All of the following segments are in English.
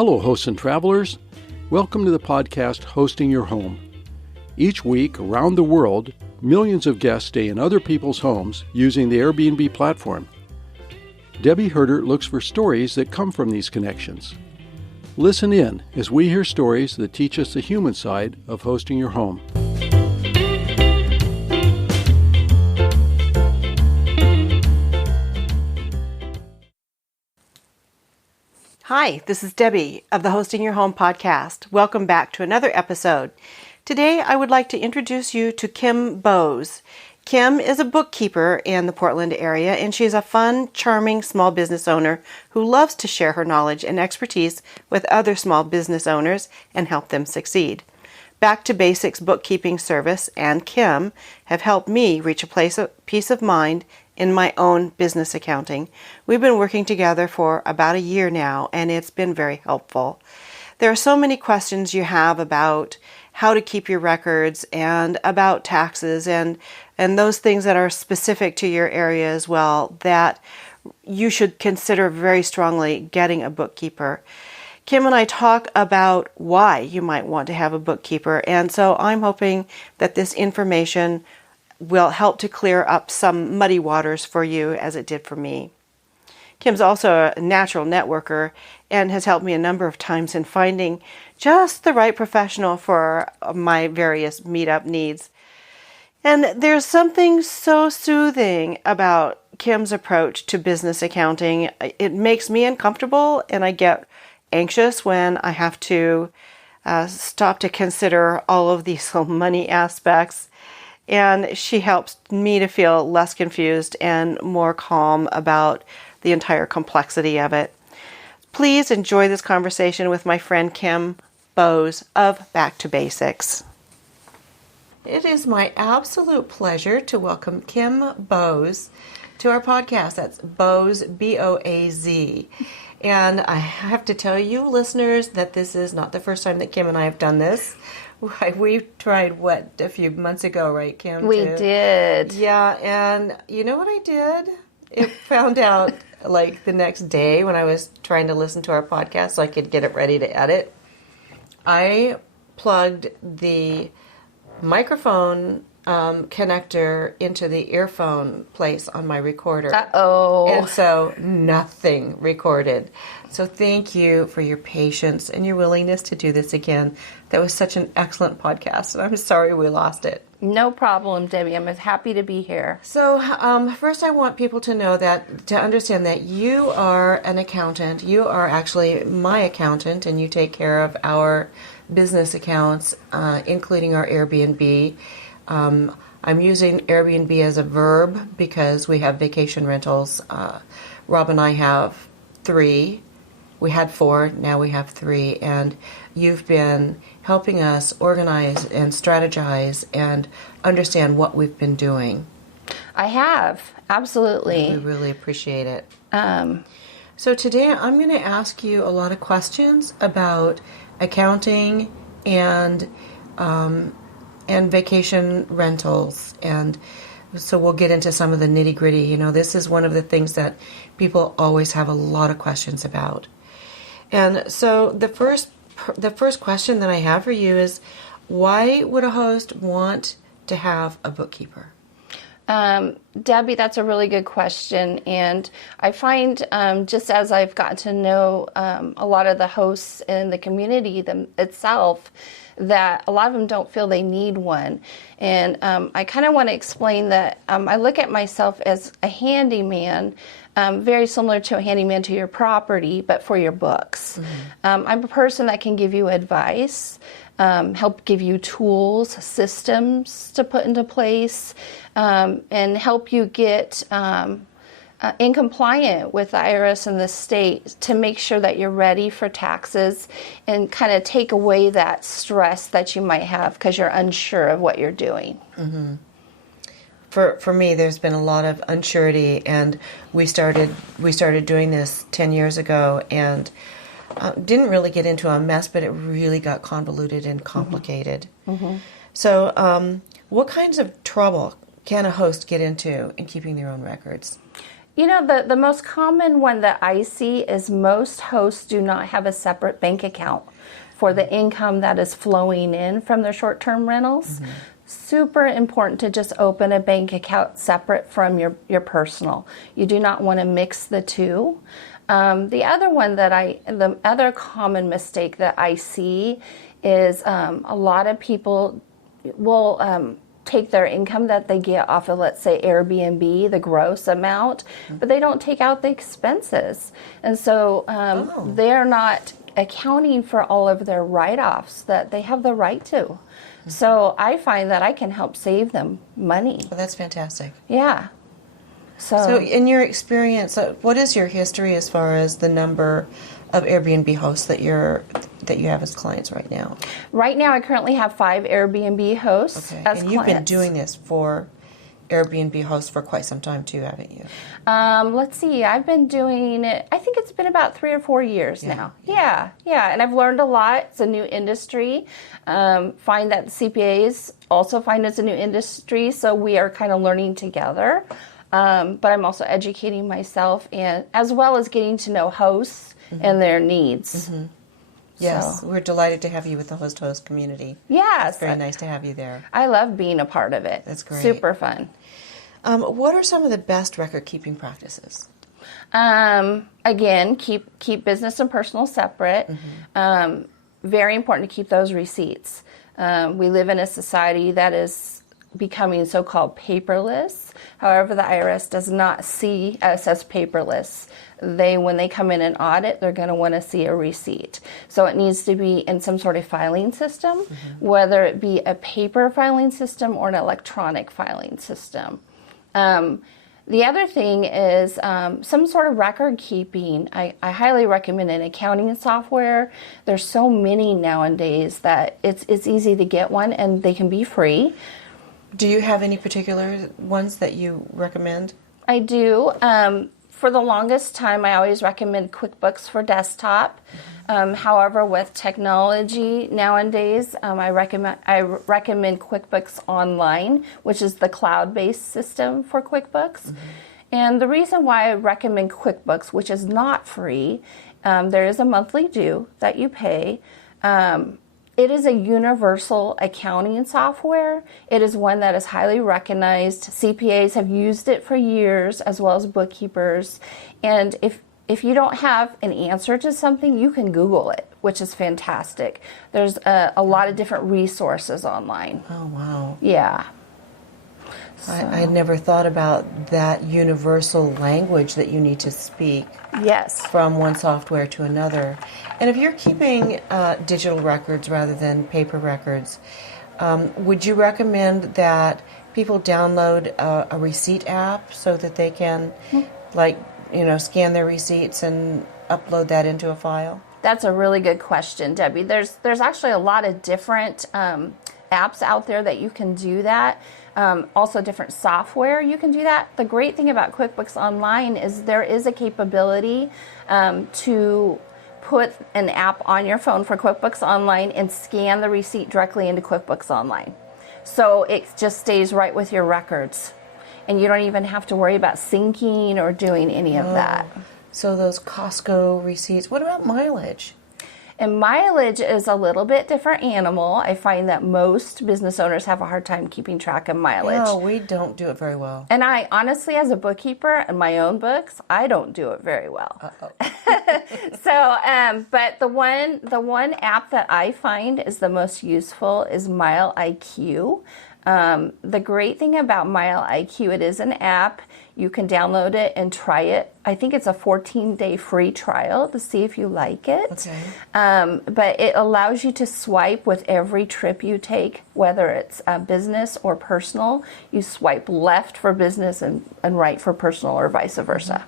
Hello, hosts and travelers. Welcome to the podcast Hosting Your Home. Each week, around the world, millions of guests stay in other people's homes using the Airbnb platform. Debbie Herder looks for stories that come from these connections. Listen in as we hear stories that teach us the human side of hosting your home. Hi, this is Debbie of the Hosting Your Home podcast. Welcome back to another episode. Today, I would like to introduce you to Kim Boaz. Kim is a bookkeeper in the Portland area, and she's a fun, charming small business owner who loves to share her knowledge and expertise with other small business owners and help them succeed. Back to Basics bookkeeping service and Kim have helped me reach a peace of mind in my own business accounting. We've been working together for about a year now, and it's been very helpful. There are so many questions you have about how to keep your records and about taxes and those things that are specific to your area as well that you should consider very strongly getting a bookkeeper. Kim and I talk about why you might want to have a bookkeeper, and so I'm hoping that this information will help to clear up some muddy waters for you as it did for me. Kim's also a natural networker and has helped me a number of times in finding just the right professional for my various meetup needs. And there's something so soothing about Kim's approach to business accounting. It makes me uncomfortable, and I get anxious when I have to stop to consider all of these money aspects. And she helps me to feel less confused and more calm about the entire complexity of it. Please enjoy this conversation with my friend Kim Boaz of Back to Basics. It is my absolute pleasure to welcome Kim Boaz to our podcast. That's Boaz, B-O-A-Z. And I have to tell you, listeners, that this is not the first time that Kim and I have done this. We tried, a few months ago, right, Kim? We did. Yeah, and you know what I did? It found out, the next day when I was trying to listen to our podcast so I could get it ready to edit. I plugged the microphone connector into the earphone place on my recorder. Uh-oh. And so nothing recorded. So thank you for your patience and your willingness to do this again. That was such an excellent podcast, and I'm sorry we lost it. No problem, Debbie. I'm happy to be here. So first I want people to know to understand that you are an accountant. You are actually my accountant, and you take care of our business accounts, including our Airbnb. I'm using Airbnb as a verb because we have vacation rentals. Rob and I have 3. We had 4, now we have 3. And you've been helping us organize and strategize and understand what we've been doing. I have, absolutely. We really appreciate it. So today I'm going to ask you a lot of questions about accounting and vacation rentals, and so we'll get into some of the nitty-gritty. You know, this is one of the things that people always have a lot of questions about. And so the first question that I have for you is, why would a host want to have a bookkeeper? Debbie, that's a really good question, and I find just as I've gotten to know a lot of the hosts in the community itself, that a lot of them don't feel they need one. And I kind of want to explain that I look at myself as a handyman, very similar to a handyman to your property, but for your books. Mm-hmm. I'm a person that can give you advice, help give you tools, systems to put into place, and help you get in compliant with the IRS and the state to make sure that you're ready for taxes and kind of take away that stress that you might have because you're unsure of what you're doing. Mm-hmm. For me, there's been a lot of unsurety, and we started doing this 10 years ago, and didn't really get into a mess, but it really got convoluted and complicated. Mm-hmm. So what kinds of trouble can a host get into in keeping their own records? The most common one that I see is most hosts do not have a separate bank account for the income that is flowing in from their short-term rentals. Super important to just open a bank account separate from your personal. You do not want to mix the two. The other common mistake that I see is a lot of people will take their income that they get off of, let's say, Airbnb, the gross amount, but they don't take out the expenses. And so they're not accounting for all of their write-offs that they have the right to. So I find that I can help save them money. Well, that's fantastic. Yeah. So in your experience, what is your history as far as the number of Airbnb hosts that you have as clients right now? Right now, I currently have 5 Airbnb hosts as clients. And you've been doing this for Airbnb hosts for quite some time too, haven't you? Let's see. I've been doing it, I think it's been about 3 or 4 years now. Yeah. And I've learned a lot. It's a new industry. Find that CPAs also find it's a new industry, so we are kind of learning together. But I'm also educating myself, and as well as getting to know hosts and their needs. Yes, so. We're delighted to have you with the host community. Yes. It's very nice to have you there. I love being a part of it. That's great. Super fun. What are some of the best record-keeping practices? Again, keep business and personal separate. Very important to keep those receipts. We live in a society that is becoming so-called paperless. However, the IRS does not see us as paperless. When they come in and audit, they're going to want to see a receipt. So it needs to be in some sort of filing system, whether it be a paper filing system or an electronic filing system. The other thing is some sort of record keeping. I highly recommend an accounting software. There's so many nowadays that it's easy to get one, and they can be free. Do you have any particular ones that you recommend? I do. For the longest time, I always recommend QuickBooks for desktop. However, with technology nowadays, I recommend QuickBooks Online, which is the cloud-based system for QuickBooks. And the reason why I recommend QuickBooks, which is not free, there is a monthly due that you pay. It is a universal accounting software. It is one that is highly recognized. CPAs have used it for years, as well as bookkeepers. And if you don't have an answer to something, you can Google it, which is fantastic. There's a lot of different resources online. Oh, wow. Yeah. So. I never thought about that universal language that you need to speak. Yes. From one software to another. And if you're keeping digital records rather than paper records, would you recommend that people download a receipt app so that they can, scan their receipts and upload that into a file? That's a really good question, Debbie. There's actually a lot of different apps out there that you can do that. Also different software you can do that. The great thing about QuickBooks Online is there is a capability to put an app on your phone for QuickBooks Online and scan the receipt directly into QuickBooks Online. So it just stays right with your records. And you don't even have to worry about syncing or doing any of that. So those Costco receipts, what about mileage? And mileage is a little bit different animal. I find that most business owners have a hard time keeping track of mileage. No, we don't do it very well. And I honestly, as a bookkeeper in my own books, I don't do it very well. But the one app that I find is the most useful is Mile IQ. The great thing about Mile IQ, it is an app. You can download it and try it. I think it's a 14-day free trial to see if you like it. Okay. But it allows you to swipe with every trip you take, whether it's business or personal. You swipe left for business and right for personal, or vice versa.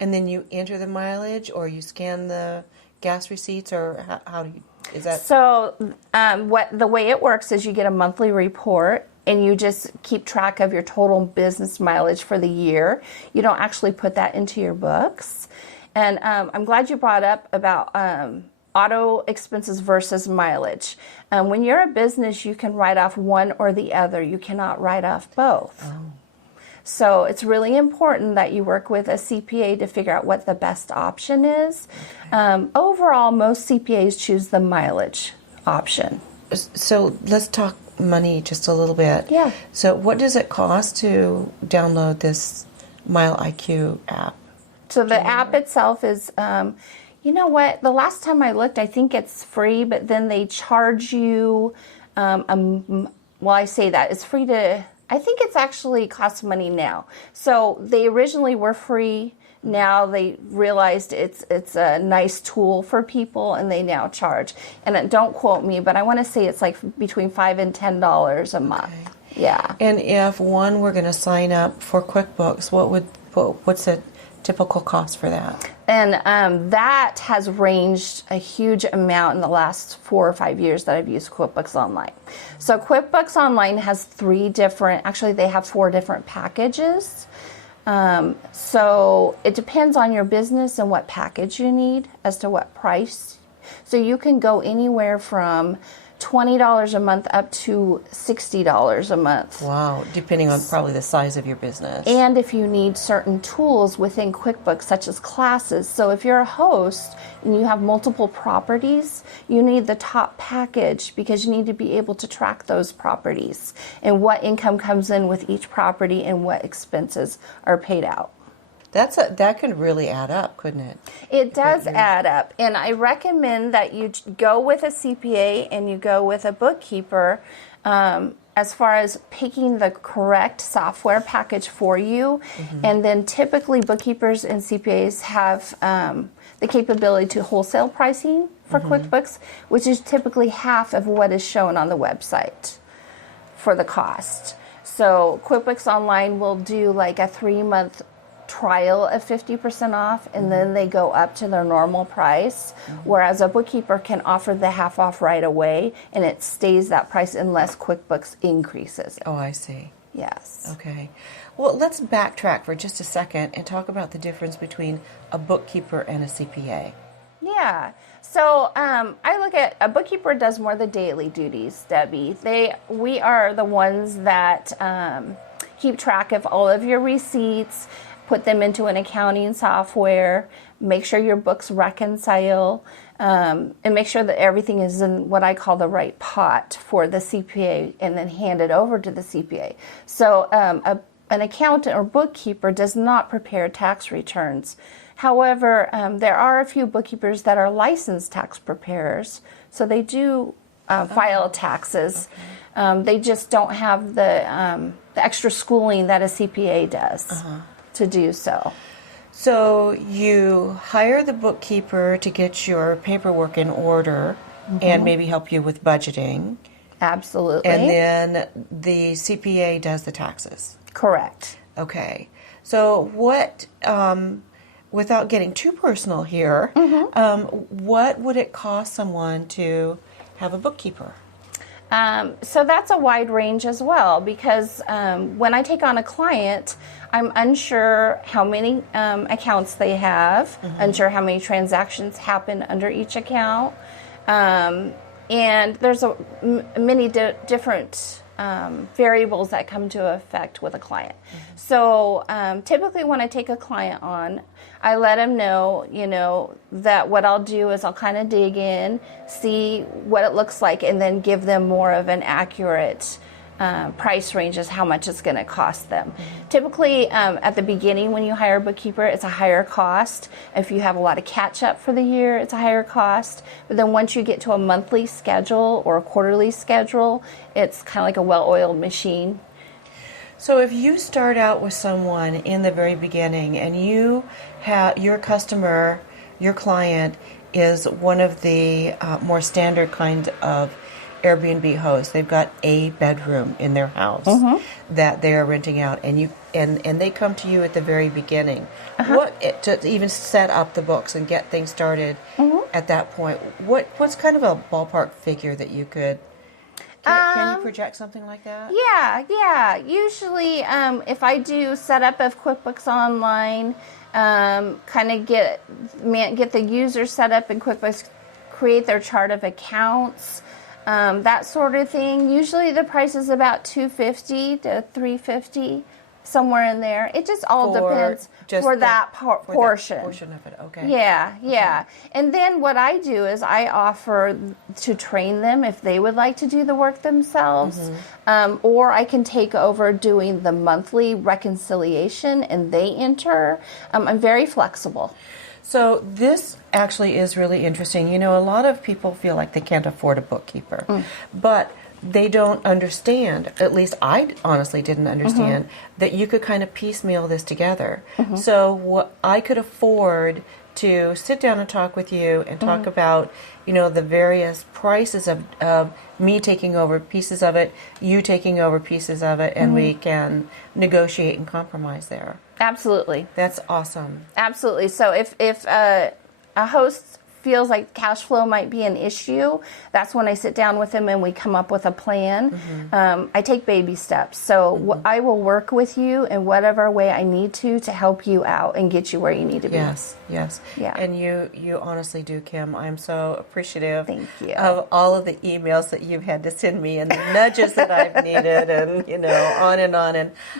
And then you enter the mileage, or you scan the gas receipts, or how do you? Is that so? The way it works is you get a monthly report, and you just keep track of your total business mileage for the year. You don't actually put that into your books. And I'm glad you brought up about auto expenses versus mileage. When you're a business, you can write off one or the other. You cannot write off both. Oh. So it's really important that you work with a CPA to figure out what the best option is. Overall, most CPAs choose the mileage option. So let's talk money just a little bit. Yeah. So what does it cost to download this Mile IQ app? So the app itself is, you know what, the last time I looked, I think it's free, but then they charge you, well, I say that, it's free to, I think it's actually costs money now. So they originally were free. Now they realized it's a nice tool for people, and they now charge. And don't quote me, but I want to say it's like between $5 and $10 a month. Okay. Yeah. And if one were going to sign up for QuickBooks, what's the typical cost for that? And that has ranged a huge amount in the last 4 or 5 years that I've used QuickBooks Online. So QuickBooks Online has they have 4 different packages. So it depends on your business and what package you need as to what price. So you can go anywhere from $20 a month up to $60 a month. Wow, depending on probably the size of your business. And if you need certain tools within QuickBooks, such as classes. So if you're a host and you have multiple properties, you need the top package because you need to be able to track those properties and what income comes in with each property and what expenses are paid out. That could really add up, couldn't it? It does add up. And I recommend that you go with a CPA and you go with a bookkeeper as far as picking the correct software package for you. Mm-hmm. And then typically bookkeepers and CPAs have the capability to wholesale pricing for QuickBooks, which is typically half of what is shown on the website for the cost. So QuickBooks Online will do like a 3-month trial of 50% off, and then they go up to their normal price, whereas a bookkeeper can offer the half off right away, and it stays that price unless QuickBooks increases. Oh, I see. Yes. Okay. Well, let's backtrack for just a second and talk about the difference between a bookkeeper and a CPA. Yeah. So I look at a bookkeeper does more the daily duties, Debbie. We are the ones that keep track of all of your receipts, put them into an accounting software, make sure your books reconcile, and make sure that everything is in what I call the right pot for the CPA, and then hand it over to the CPA. So an accountant or bookkeeper does not prepare tax returns. However, there are a few bookkeepers that are licensed tax preparers, so they do file taxes. Okay. They just don't have the extra schooling that a CPA does. To do so. So you hire the bookkeeper to get your paperwork in order and maybe help you with budgeting. Absolutely. And then the CPA does the taxes. Correct. Okay. So what, without getting too personal here, what would it cost someone to have a bookkeeper? So that's a wide range as well, because when I take on a client, I'm unsure how many accounts they have, unsure how many transactions happen under each account, and there's many different variables that come to effect with a client. So typically when I take a client on, I let them know, that what I'll do is I'll kind of dig in, see what it looks like, and then give them more of an accurate price range as how much it's going to cost them. Typically at the beginning when you hire a bookkeeper, it's a higher cost. If you have a lot of catch up for the year, it's a higher cost. But then once you get to a monthly schedule or a quarterly schedule, it's kind of like a well-oiled machine. So if you start out with someone in the very beginning and you have your customer, your client is one of the more standard kind of Airbnb hosts. They've got a bedroom in their house that they are renting out, and they come to you at the very beginning. To even set up the books and get things started at that point. What's kind of a ballpark figure that you could? Can you project something like that? Yeah. Usually, if I do setup of QuickBooks Online, kind of get the user set up in QuickBooks, create their chart of accounts, that sort of thing. Usually, the price is about $250 to $350 somewhere in there. It just all depends for that portion. That portion of it, okay. Yeah. And then what I do is I offer to train them if they would like to do the work themselves, or I can take over doing the monthly reconciliation and they enter. I'm very flexible. So this actually is really interesting. You know, a lot of people feel like they can't afford a bookkeeper, but they don't understand, at least I honestly didn't understand, that you could kind of piecemeal this together. So what I could afford to sit down and talk with you and talk about, you know, the various prices of me taking over pieces of it, you taking over pieces of it, and we can negotiate and compromise there. Absolutely. That's awesome. Absolutely. So if a host feels like cash flow might be an issue, that's when I sit down with them and we come up with a plan. I take baby steps. So I will work with you in whatever way I need to help you out and get you where you need to be. Yes. Yeah. And you honestly do, Kim. I'm so appreciative Thank you. of all of the emails that you've had to send me and the nudges that I've needed, and, you know, on and on.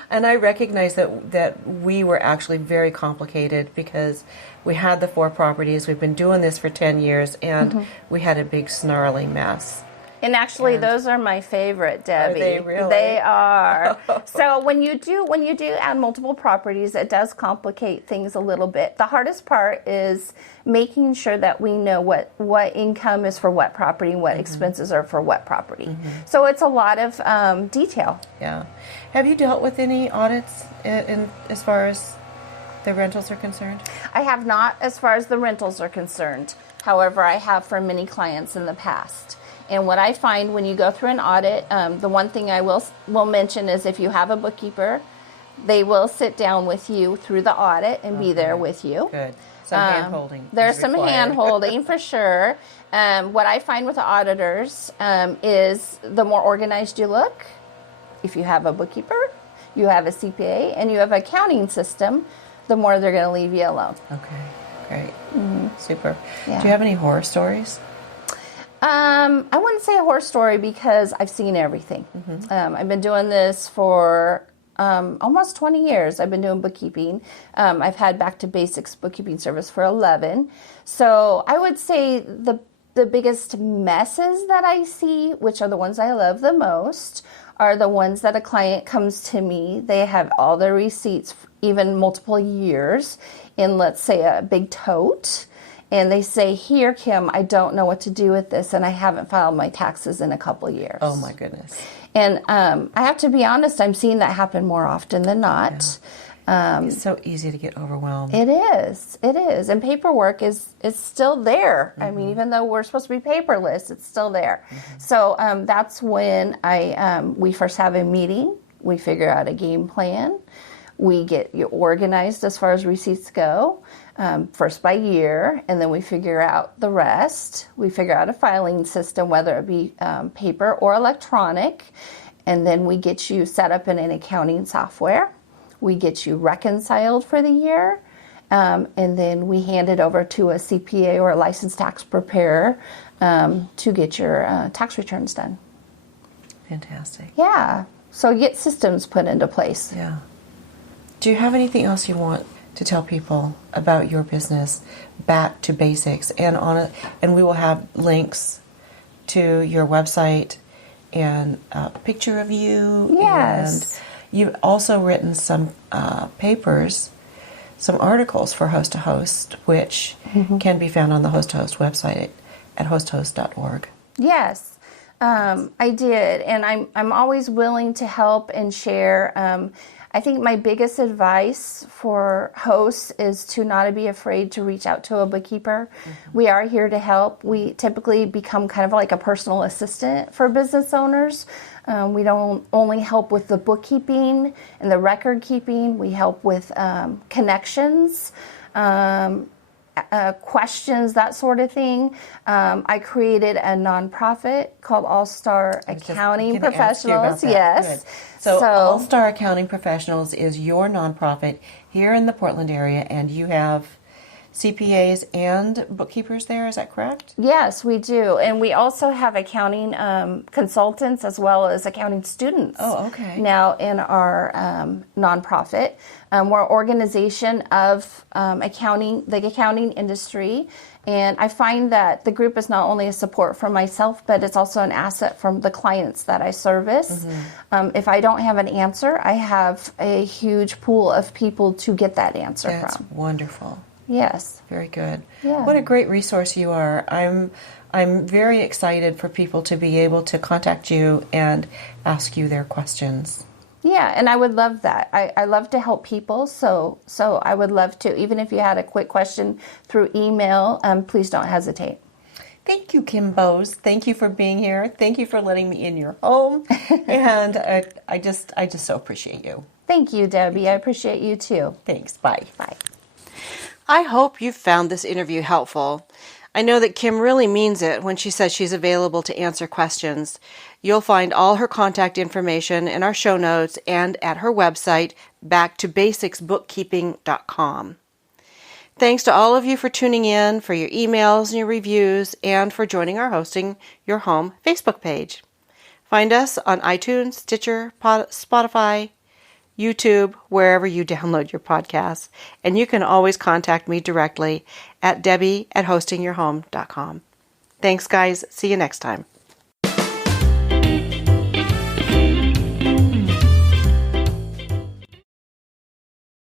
And I recognize that we were actually very complicated because we had the 4 properties. We've been doing this for 10 years, and we had a big snarly mess. And actually, those are my favorite, Debbie. Are they really? They are. So when you do add multiple properties, it does complicate things a little bit. The hardest part is making sure that we know what income is for what property and what expenses are for what property. So it's a lot of detail. Yeah. Have you dealt with any audits in as far as the rentals are concerned? I have not as far as the rentals are concerned. However, I have for many clients in the past. And what I find when you go through an audit, the one thing I will mention is if you have a bookkeeper, they will sit down with you through the audit and be there with you. Good. Some hand-holding. There's some hand-holding for sure. What I find with the auditors is the more organized you look, if you have a bookkeeper, you have a CPA, and you have an accounting system, the more they're going to leave you alone. Okay, great. Super. Yeah. Do you have any horror stories? I wouldn't say a horror story because I've seen everything. I've been doing this for almost 20 years. I've been doing bookkeeping. I've had Back to Basics bookkeeping service for 11. So I would say the biggest messes that I see, which are the ones I love the most, are the ones that a client comes to me. They have all their receipts, even multiple years, in, let's say, a big tote. And they say, here, Kim, I don't know what to do with this, and I haven't filed my taxes in a couple years. Oh, my goodness. And I have to be honest, I'm seeing that happen more often than not. It's so easy to get overwhelmed. It is. And paperwork is still there. I mean, even though we're supposed to be paperless, it's still there. So that's when we first have a meeting. We figure out a game plan. We get you organized as far as receipts go. First by year, and then we figure out the rest. We figure out a filing system, whether it be paper or electronic, and then we get you set up in an accounting software. We get you reconciled for the year, and then we hand it over to a CPA or a licensed tax preparer to get your tax returns done. Fantastic. Yeah, so you get systems put into place. Yeah. Do you have anything else you want to tell people about your business, Back to Basics, and we will have links to your website and a picture of you. Yes. And you've also written some papers, some articles for Host to Host, which can be found on the Host to Host website at hosthost.org. Yes, I did, and I'm always willing to help and share. I think my biggest advice for hosts is to not be afraid to reach out to a bookkeeper. We are here to help. We typically become kind of like a personal assistant for business owners. We don't only help with the bookkeeping and the record keeping. We help with connections, questions, that sort of thing. I created a nonprofit called All-Star Accounting Professionals. Yes. Good. So All-Star Accounting Professionals is your nonprofit here in the Portland area, and you have CPAs and bookkeepers there. Is that correct? Yes, we do. And we also have accounting consultants as well as accounting students. Oh, okay. Now in our nonprofit. We're an organization of the accounting industry. And I find that the group is not only a support for myself, but it's also an asset from the clients that I service. If I don't have an answer, I have a huge pool of people to get that answer from. That's wonderful. Yes. Very good. Yeah. What a great resource you are. I'm very excited for people to be able to contact you and ask you their questions. Yeah, and I would love that. I love to help people, so I would love to. Even if you had a quick question through email, please don't hesitate. Thank you, Kim Boaz. Thank you for being here. Thank you for letting me in your home. And I just so appreciate you. Thank you, Debbie. I appreciate you too. Thanks. Bye. Bye. I hope you found this interview helpful. I know that Kim really means it when she says she's available to answer questions. You'll find all her contact information in our show notes and at her website, backtobasicsbookkeeping.com. Thanks to all of you for tuning in, for your emails and your reviews, and for joining our Hosting Your Home Facebook page. Find us on iTunes, Stitcher, Spotify, YouTube, wherever you download your podcasts. And you can always contact me directly at debbie@hostingyourhome.com. Thanks, guys. See you next time.